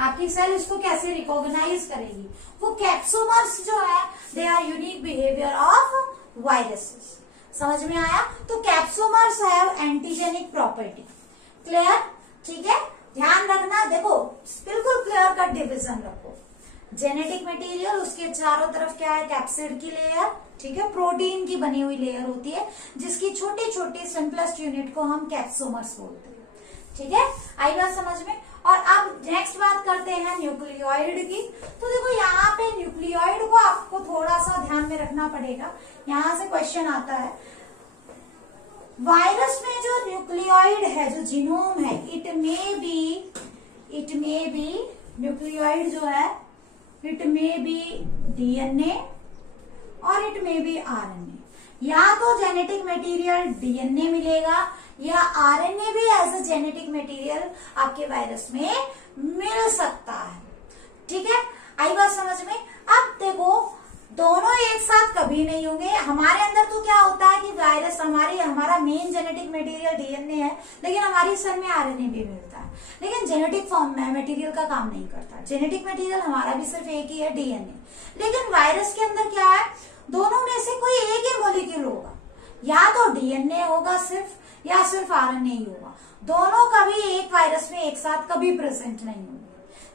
आपकी सेल इसको कैसे रिकॉग्नाइज करेगी। वो कैप्सोमर्स जो है, they are unique behaviour of viruses. समझ में आया? तो capsomers have antigenic property. Clear? ठीक है, ध्यान रखना, देखो बिल्कुल क्लियर कट डिविजन रखो। जेनेटिक मटेरियल, उसके चारों तरफ क्या है, कैप्सिड की लेयर, ठीक है, प्रोटीन की बनी हुई लेयर होती है, जिसकी छोटी छोटी सिंपलेस्ट यूनिट को हम कैप्सोमर्स बोलते हैं। ठीक है, आई बात समझ में? और अब नेक्स्ट बात करते हैं न्यूक्लियोइड की। तो देखो यहाँ पे न्यूक्लियोइड को आपको थोड़ा सा ध्यान में रखना पड़ेगा, यहाँ से क्वेश्चन आता है। वायरस में जो न्यूक्लियोइड है, जो जीनोम है, इट मे बी न्यूक्लियोइड जो है, इट मे बी डीएनए और इट मे बी आरएनए। या तो जेनेटिक मटेरियल डीएनए मिलेगा या आरएनए भी एज अ जेनेटिक मटेरियल आपके वायरस में मिल सकता है। ठीक है, आई बात समझ में? अब देखो, दोनों एक साथ कभी नहीं होंगे। हमारे अंदर तो क्या होता है कि वायरस हमारा मेन जेनेटिक मटेरियल डीएनए है, लेकिन हमारी सेल में आरएनए भी मिलता है, लेकिन जेनेटिक फॉर्म में मटेरियल का काम नहीं करता। जेनेटिक मटेरियल हमारा भी सिर्फ एक ही है, डीएनए। लेकिन वायरस के अंदर क्या है, दोनों में से कोई एक ही मॉलिक्यूल होगा, या तो डीएनए होगा सिर्फ या सिर्फ आरएनए ही होगा, दोनों कभी एक वायरस में एक साथ कभी प्रेजेंट नहीं होंगे।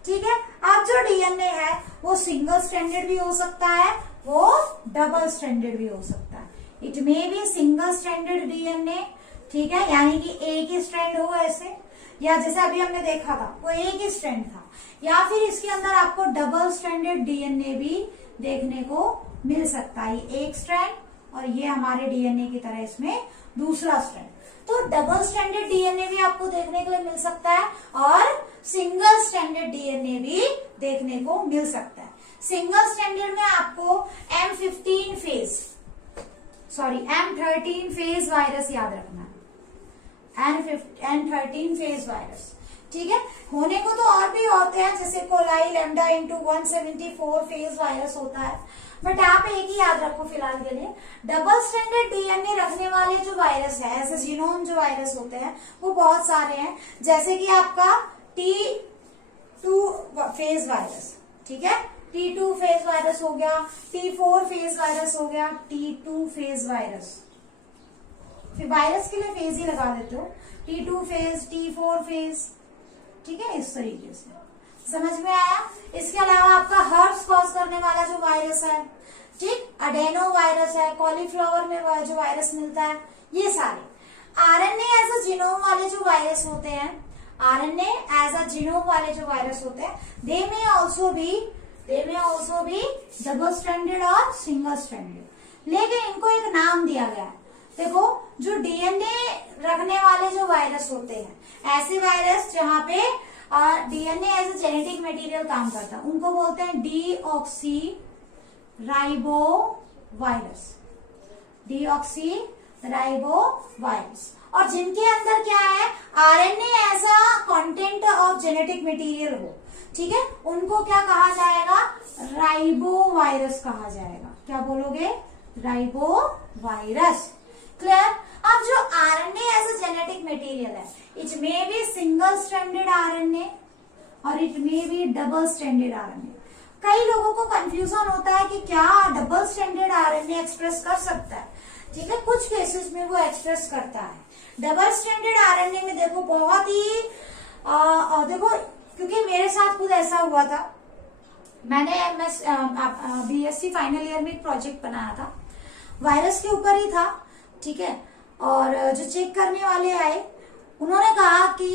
ठीक है, अब जो डीएनए है वो सिंगल स्ट्रैंडेड भी हो सकता है, वो डबल स्ट्रैंडेड भी हो सकता है। It may be single stranded DNA, ठीक है, यानी कि एक ही स्ट्रैंड हो ऐसे, या जैसे अभी हमने देखा था वो एक ही स्ट्रैंड था, या फिर इसके अंदर आपको डबल स्ट्रैंडेड डीएनए भी देखने को मिल सकता है। एक स्ट्रैंड और ये हमारे डीएनए की तरह इसमें दूसरा स्ट्रैंड, तो डबल स्ट्रैंडेड डीएनए भी आपको देखने के लिए मिल सकता है और सिंगल स्ट्रैंडेड डीएनए भी देखने को मिल सकता है। सिंगल स्ट्रैंडेड में आपको M13 फेज वायरस याद रखना है, N13 फेज वायरस। ठीक है, होने को तो और भी होते हैं, जैसे coli lambda into 174 phase virus होता है, बट आप एक ही याद रखो फिलहाल के लिए। डबल स्ट्रैंडेड डीएनए रखने वाले जो वायरस है, ऐसे जीनोम जो वायरस होते हैं वो बहुत सारे हैं, जैसे कि आपका T2 फेज वायरस, ठीक है, T2 फेज वायरस हो गया, T4 फेज वायरस हो गया, T2 फेज वायरस, फिर वायरस के लिए फेज ही लगा देते हो, T2 फेज, T4 फेज, ठीक है, इस तरीके से समझ में आया। इसके अलावा आपका हर्प्स कॉज करने वाला जो वायरस है, ठीक, अडेनो वायरस है, कॉलीफ्लावर में जो वायरस मिलता है, ये सारे आरएनए एज अ जीनोम वाले जो वायरस होते हैं, आरएनए एज अ जीनोम वाले जो वायरस होते हैं, they may also be double stranded और सिंगल स्ट्रैंडेड, लेकिन इनको एक नाम दिया गया है। देखो, जो डीएनए रखने वाले जो वायरस होते हैं, ऐसे वायरस जहां पे DNA as a genetic material काम करता है, उनको बोलते हैं डीऑक्सी राइबो वायरस। और जिनके अंदर क्या है, RNA as a content of genetic material हो, ठीक है, उनको क्या कहा जाएगा, राइबो वायरस कहा जाएगा। क्या बोलोगे, राइबो वायरस। क्लियर। अब जो RNA as a genetic material है, it may be single stranded RNA और it may be double stranded RNA. कई लोगों को कंफ्यूजन होता है कि क्या डबल स्ट्रैंडेड आरएनए एक्सप्रेस कर सकता है, ठीक है, कुछ केसेस में वो एक्सप्रेस करता है। डबल स्ट्रैंडेड आरएनए में देखो बहुत ही देखो, क्योंकि मेरे साथ खुद ऐसा हुआ था, मैंने बीएससी फाइनल ईयर में एक प्रोजेक्ट बनाया था, वायरस के ऊपर ही था, ठीक है, और जो चेक करने वाले आए उन्होंने कहा कि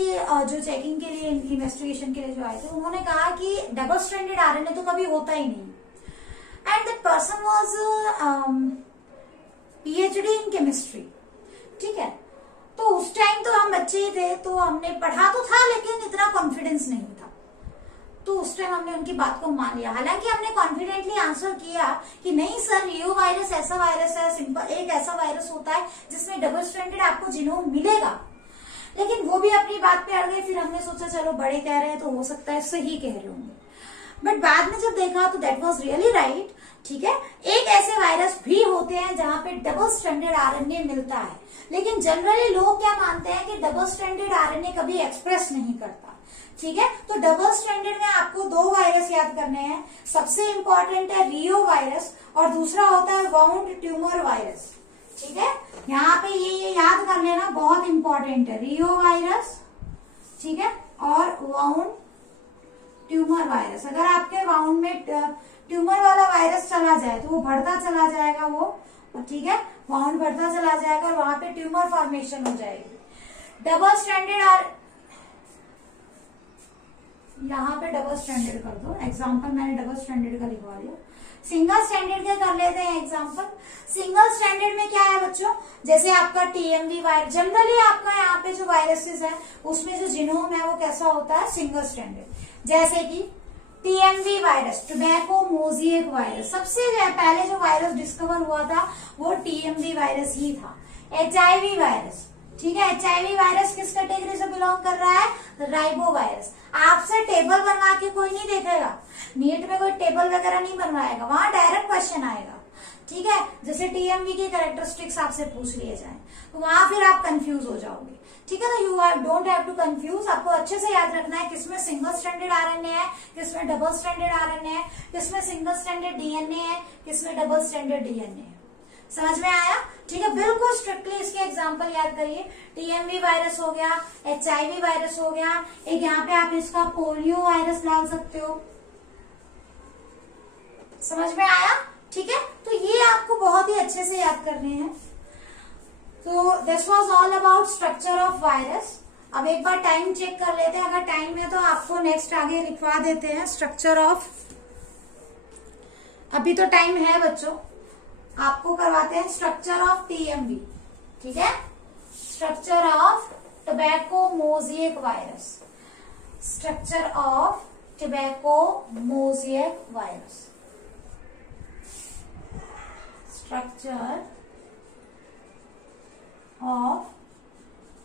जो चेकिंग के लिए, इन्वेस्टिगेशन के लिए जो आए थे, उन्होंने कहा कि डबल स्ट्रैंडेड आरएनए तो कभी होता ही नहीं, and that person was PhD in chemistry, ठीक है। तो उस टाइम तो हम बच्चे ही थे, तो हमने पढ़ा तो था लेकिन इतना कॉन्फिडेंस नहीं था, तो उस टाइम हमने उनकी बात को मान लिया। हालांकि हमने कॉन्फिडेंटली आंसर किया कि नहीं सर, रियो वायरस ऐसा वायरस है, सिंपल एक ऐसा वायरस होता है जिसमें डबल स्ट्रैंडेड आपको जीनोम मिलेगा, लेकिन वो भी अपनी बात पे अड़ गए। फिर हमने सोचा चलो बड़े कह रहे हैं तो हो सकता है सही कह रहे होंगे, बट बाद में जब देखा तो दैट वाज रियली राइट, ठीक है। एक ऐसे वायरस भी होते हैं जहां पे डबल स्ट्रैंडेड आरएनए मिलता है, लेकिन जनरली लोग क्या मानते हैं कि डबल स्ट्रैंडेड आरएनए कभी एक्सप्रेस नहीं करता, ठीक है। तो डबल स्ट्रैंडेड में आपको दो वायरस याद करने हैं, सबसे इंपॉर्टेंट है रियो वायरस और दूसरा होता है वाउंड ट्यूमर वायरस, ठीक है। यहाँ पे ये याद कर लेना, बहुत इंपॉर्टेंट है, रियो वायरस, ठीक है, और वाउंड ट्यूमर वायरस। अगर आपके वाउंड में ट्यूमर वाला वायरस चला जाए तो वो बढ़ता चला जाएगा, वो, ठीक है, वाउंड बढ़ता चला जाएगा और वहां पे ट्यूमर फॉर्मेशन हो जाएगी। डबल स्ट्रैंडेड यहाँ पे डबल स्टैंडर्ड कर दो एग्जाम्पल, मैंने डबल स्टैंडर्ड का लिखवा दिया। सिंगल स्टैंडर्ड का कर लेते हैं एग्जाम्पल। सिंगल स्टैंडर्ड में क्या है बच्चों, जैसे आपका टीएमवी वायरस, जनरली आपका यहाँ पे जो वायरसेस है उसमें जो जीनोम है वो कैसा होता है, सिंगल स्टैंडर्ड। जैसे कि TMV virus, tobacco mosaic virus, सबसे पहले जो वायरस डिस्कवर हुआ था वो टीएमवी वायरस ही था। एचआईवी वायरस, ठीक है, एचआईवी वायरस किस कैटेगरी से बिलोंग कर रहा है, राइबो वायरस। आपसे टेबल बनवा के कोई नहीं देखेगा, नीट में कोई टेबल वगैरह नहीं बनवाएगा, वहां डायरेक्ट क्वेश्चन आएगा, ठीक है। जैसे टीएमवी की कैरेक्टरिस्टिक्स आपसे पूछ लिए जाए तो वहां फिर आप कंफ्यूज हो जाओगे, ठीक है। तो you don't have to confuse, आपको अच्छे से याद रखना है किसमें सिंगल स्टैंडर्ड आरएनए है, किसमें डबल स्टैंडर्ड आरएनए है, किसमें सिंगल स्टैंडर्ड डीएनए है, किसमें डबल स्टैंडर्ड डीएनए है, समझ में आया? ठीक है, बिल्कुल स्ट्रिक्टली इसके एग्जाम्पल याद करिए। टीएमवी वायरस हो गया, एचआईवी वायरस हो गया, एक यहाँ पे आप इसका पोलियो वायरस डाल सकते हो। समझ में आया? ठीक है, तो ये आपको बहुत ही अच्छे से याद करने हैं। तो this was all about structure of virus. अब एक बार टाइम चेक कर लेते हैं, अगर टाइम है तो आपको नेक्स्ट आगे लिखवा देते हैं स्ट्रक्चर ऑफ, अभी तो टाइम है बच्चों, आपको करवाते हैं स्ट्रक्चर ऑफ टीएमवी। ठीक है, structure of tobacco mosaic virus, structure of tobacco mosaic virus, structure of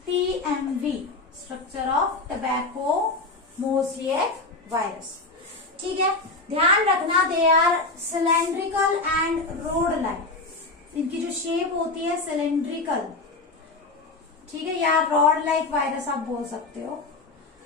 TMV, structure of tobacco mosaic virus. ठीक है, ध्यान रखना they are cylindrical and rod like, इनकी जो शेप होती है सिलेंड्रिकल, ठीक है, या रॉड लाइक वायरस आप बोल सकते हो।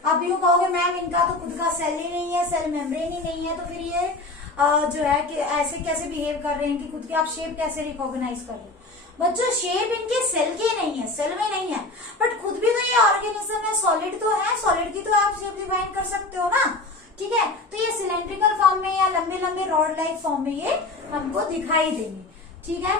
आप यूं कहोगे मैम इनका तो खुद का सेल ही नहीं है, सेल मेम्ब्रेन ही नहीं है, तो फिर ये जो है कि ऐसे कैसे बिहेव कर रहे हैं कि खुद की आप शेप कैसे रिकॉग्नाइज कर रहे हैं? बच्चों शेप इनके सेल की नहीं है, सेल में नहीं है, बट खुद भी तो ये ऑर्गेनिज्म है, सॉलिड तो है, सॉलिड की तो आप शेप डिफाइन कर सकते हो ना। ठीक है, तो ये सिलेंड्रिकल फॉर्म में या लंबे लंबे रॉड लाइक फॉर्म में ये हमको दिखाई देंगे। ठीक है,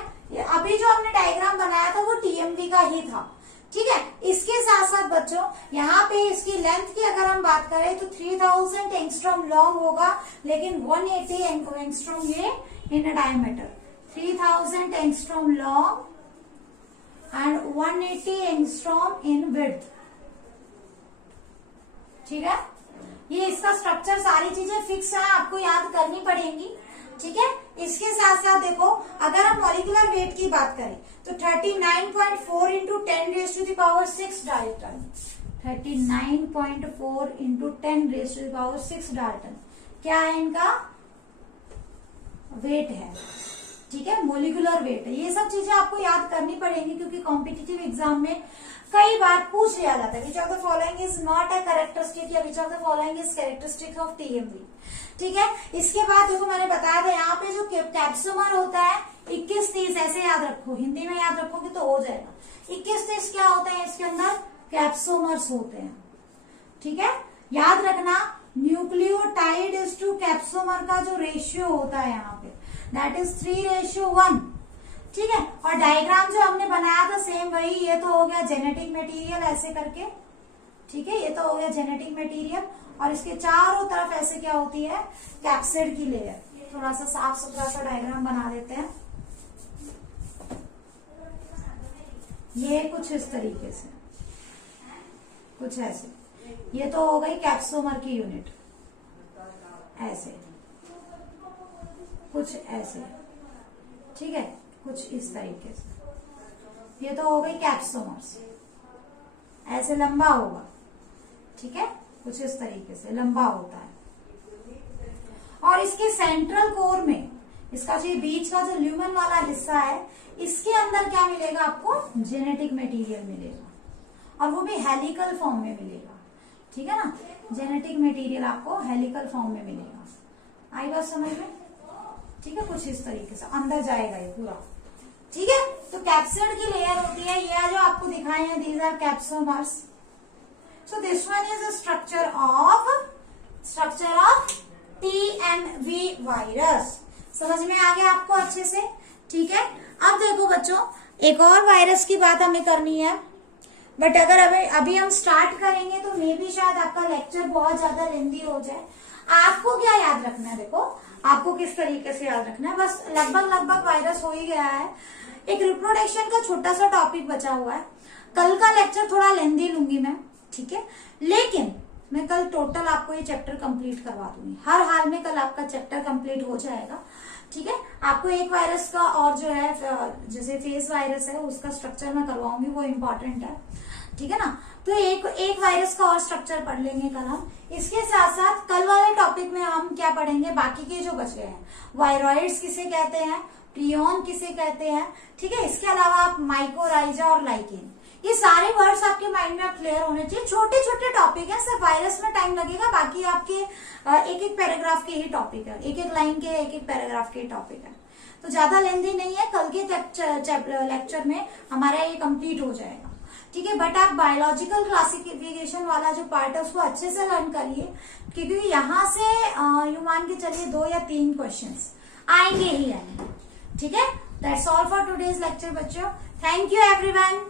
अभी जो हमने डायग्राम बनाया था वो टीएमवी का ही था। ठीक है, इसके साथ साथ बच्चों यहाँ पे इसकी लेंथ की अगर हम बात करें तो 3000 एंगस्ट्रॉम लॉन्ग होगा, लेकिन 180 एंगस्ट्रॉम ये in diameter, 3000 angstrom long and 180 angstrom in width. ठीक है, ये इसका स्ट्रक्चर, सारी चीजें फिक्स है, आपको याद करनी पड़ेंगी। ठीक है, इसके साथ साथ देखो अगर हम मॉलिक्यूलर वेट की बात करें तो 39.4 इंटू 10⁻⁶ डाल्टन, 39.4 इंटू 10⁻⁶ डाल्टन क्या है इनका वेट है। ठीक है, मोलिकुलर वेट है। ये सब चीजें आपको याद करनी पड़ेंगी क्योंकि कॉम्पिटिटिव एग्जाम में कई बार पूछ लिया जाता है which of the following is not a characteristic या which of the following is characteristic of TMV. ठीक है, इसके बाद देखो मैंने बताया था यहाँ पे जो कैप्सोमर होता है 21-30 ऐसे याद रखो, हिंदी में याद रखोगे तो हो जाएगा। 21-30 क्या होता है, इसके अंदर कैप्सोमर्स होते हैं। ठीक है, याद रखना न्यूक्लियोटाइड इज टू कैप्सोमर का जो रेशियो होता है यहाँ पे दैट इज 3:1। ठीक है, और डायग्राम जो हमने बनाया था सेम वही, ये तो हो गया जेनेटिक मटेरियल ऐसे करके। ठीक है, ये तो हो गया जेनेटिक मटेरियल और इसके चारों तरफ ऐसे क्या होती है कैप्सिड की लेयर। थोड़ा सा साफ सुथरा सा डायग्राम बना देते हैं, ये कुछ इस तरीके से, कुछ ऐसे, ये तो हो गई कैप्सोमर की यूनिट, ऐसे कुछ ऐसे। ठीक है, कुछ इस तरीके से, ये तो हो गई कैप्सोमर्स, ऐसे लंबा होगा। ठीक है, कुछ इस तरीके से लंबा होता है। और इसके सेंट्रल कोर में इसका जो बीच का जो ल्यूमन वाला हिस्सा है इसके अंदर क्या मिलेगा आपको, जेनेटिक मटेरियल मिलेगा और वो भी हेलिकल फॉर्म में मिलेगा। ठीक है ना, जेनेटिक मटेरियल आपको हेलिकल फॉर्म में मिलेगा। आई बात समझ में? ठीक है, कुछ इस तरीके से अंदर जाएगा ये पूरा। ठीक है, तो कैप्सिड की लेयर होती है, ये जो आपको दिखाए हैं these are capsomers. So this one is structure of TMV virus. समझ में आ गया आपको अच्छे से? ठीक है, अब देखो बच्चों एक और वायरस की बात हमें करनी है, बट अगर अभी हम स्टार्ट करेंगे तो मे भी शायद आपका लेक्चर बहुत ज्यादा लेंदी हो जाए। आपको क्या याद रखना है, देखो आपको किस तरीके से याद रखना है, बस लगभग वायरस हो ही गया है। एक रिप्रोडक्शन का छोटा सा टॉपिक बचा हुआ है, कल का लेक्चर थोड़ा लेंदी लूंगी मैं। ठीक है, लेकिन मैं कल टोटल आपको ये चैप्टर कंप्लीट करवा दूंगी, हर हाल में कल आपका चैप्टर कंप्लीट हो जाएगा। ठीक है, आपको एक वायरस का और जो है जैसे फेस वायरस है उसका स्ट्रक्चर मैं करवाऊंगी, वो इम्पोर्टेंट है। ठीक है ना, तो एक वायरस का और स्ट्रक्चर पढ़ लेंगे कल हम। इसके साथ साथ कल वाले टॉपिक में हम क्या पढ़ेंगे, बाकी के जो बच गए हैं, वायरॉइड्स किसे कहते हैं, प्रियोन किसे कहते हैं। ठीक है, इसके अलावा आप माइकोराइजा और लाइकेन, ये सारे वर्ड्स आपके माइंड में क्लियर होने चाहिए। छोटे छोटे टॉपिक है, सिर्फ वायरस में टाइम लगेगा, बाकी आपके एक एक पैराग्राफ के ही टॉपिक है, एक एक लाइन के एक एक पैराग्राफ के टॉपिक है। तो ज्यादा लेंथी नहीं है, कल के लेक्चर में हमारा ये कंप्लीट हो जाएगा, ठीक है। बट आप बायोलॉजिकल क्लासिफिकेशन वाला जो पार्ट है उसको अच्छे से लर्न करिए, क्योंकि यहाँ से यू मान के चलिए 2 या 3 क्वेश्चंस आएंगे ही आएंगे, ठीक है। That's all for today's lecture बच्चों। Thank you everyone.